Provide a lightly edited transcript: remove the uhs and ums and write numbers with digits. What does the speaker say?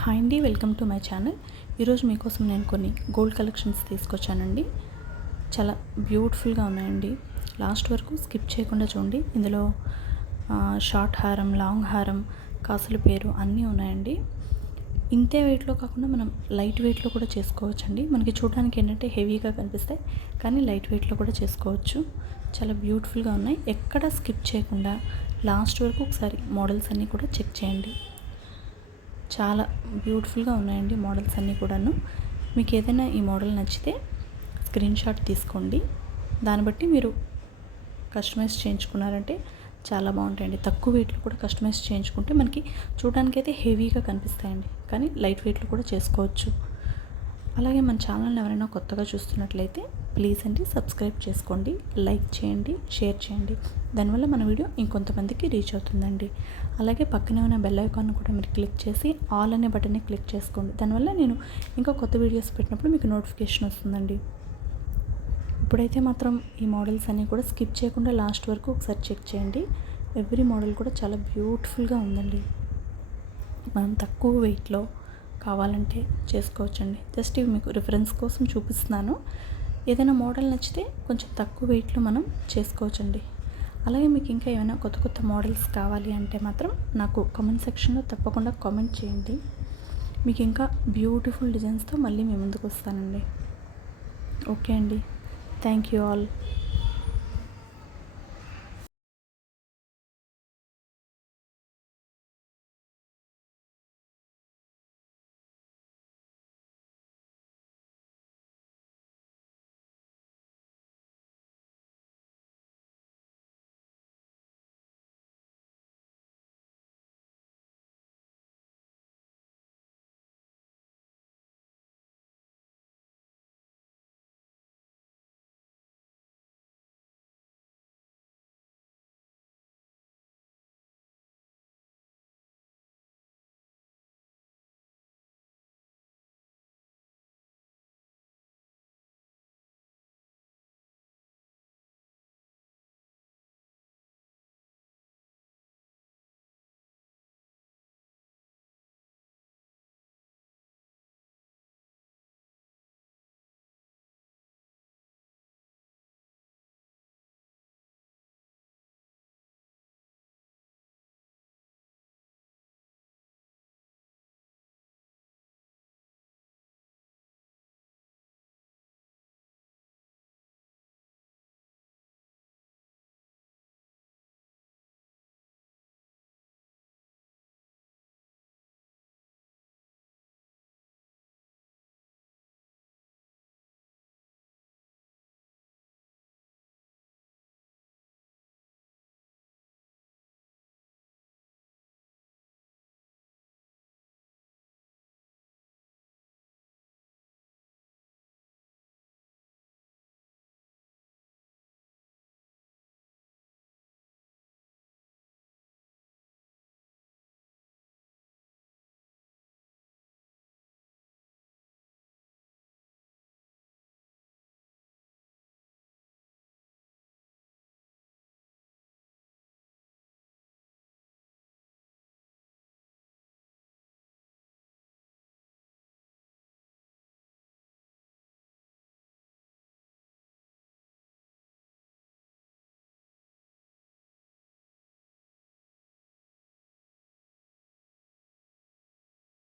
Hi అండి, welcome to my channel. ఈరోజు మీకోసం నేను కొన్ని గోల్డ్ కలెక్షన్స్ తీసుకొచ్చానండి. చాలా బ్యూటిఫుల్గా ఉన్నాయండి. లాస్ట్ వరకు స్కిప్ చేయకుండా చూడండి. ఇందులో షార్ట్ హారం, లాంగ్ హారం, కాసుల పేరు అన్నీ ఉన్నాయండి. ఇంతే వెయిట్లో కాకుండా మనం లైట్ వెయిట్లో కూడా చేసుకోవచ్చండి. మనకి చూడడానికి ఏంటంటే హెవీగా కనిపిస్తాయి, కానీ లైట్ వెయిట్లో కూడా చేసుకోవచ్చు. చాలా బ్యూటిఫుల్గా ఉన్నాయి. ఎక్కడ స్కిప్ చేయకుండా లాస్ట్ వరకు ఒకసారి మోడల్స్ అన్నీ కూడా చెక్ చేయండి. చాలా బ్యూటిఫుల్గా ఉన్నాయండి మోడల్స్ అన్నీ కూడాను. మీకు ఏదైనా ఈ మోడల్ నచ్చితే స్క్రీన్ షాట్ తీసుకోండి. దాన్ని బట్టి మీరు కస్టమైజ్ చేయించుకున్నారంటే చాలా బాగుంటాయండి. తక్కువ వెయిట్లో కూడా కస్టమైజ్ చేయించుకుంటే మనకి చూడడానికైతే హెవీగా కనిపిస్తాయండి, కానీ లైట్ వెయిట్లో కూడా చేసుకోవచ్చు. అలాగే మన ఛానల్ని ఎవరైనా కొత్తగా చూస్తున్నట్లయితే ప్లీజ్ అండి సబ్స్క్రైబ్ చేసుకోండి, లైక్ చేయండి, షేర్ చేయండి. దానివల్ల మన వీడియో ఇంకొంతమందికి రీచ్ అవుతుందండి. అలాగే పక్కనే ఉన్న బెల్ ఐకాన్ కూడా మీరు క్లిక్ చేసి ఆల్ అనే బటన్ని క్లిక్ చేసుకోండి. దానివల్ల నేను ఇంకా కొత్త వీడియోస్ పెట్టినప్పుడు మీకు నోటిఫికేషన్ వస్తుందండి. ఇప్పుడైతే మాత్రం ఈ మోడల్స్ అన్నీ కూడా స్కిప్ చేయకుండా లాస్ట్ వరకు ఒకసారి చెక్ చేయండి. ఎవ్రీ మోడల్ కూడా చాలా బ్యూటిఫుల్గా ఉందండి. మనం తక్కువ వెయిట్లో కావాలంటే చేసుకోవచ్చండి. జస్ట్ ఇవి మీకు రిఫరెన్స్ కోసం చూపిస్తున్నాను. ఏదైనా మోడల్ నచ్చితే కొంచెం తక్కువ వెయిట్లో మనం చేసుకోవచ్చండి. అలాగే మీకు ఇంకా ఏమైనా కొత్త కొత్త మోడల్స్ కావాలి అంటే మాత్రం నాకు కామెంట్ సెక్షన్లో తప్పకుండా కామెంట్ చేయండి. మీకు ఇంకా బ్యూటిఫుల్ డిజైన్స్తో మళ్ళీ మీ ముందుకు వస్తానండి. ఓకే అండి, థ్యాంక్ యూ ఆల్.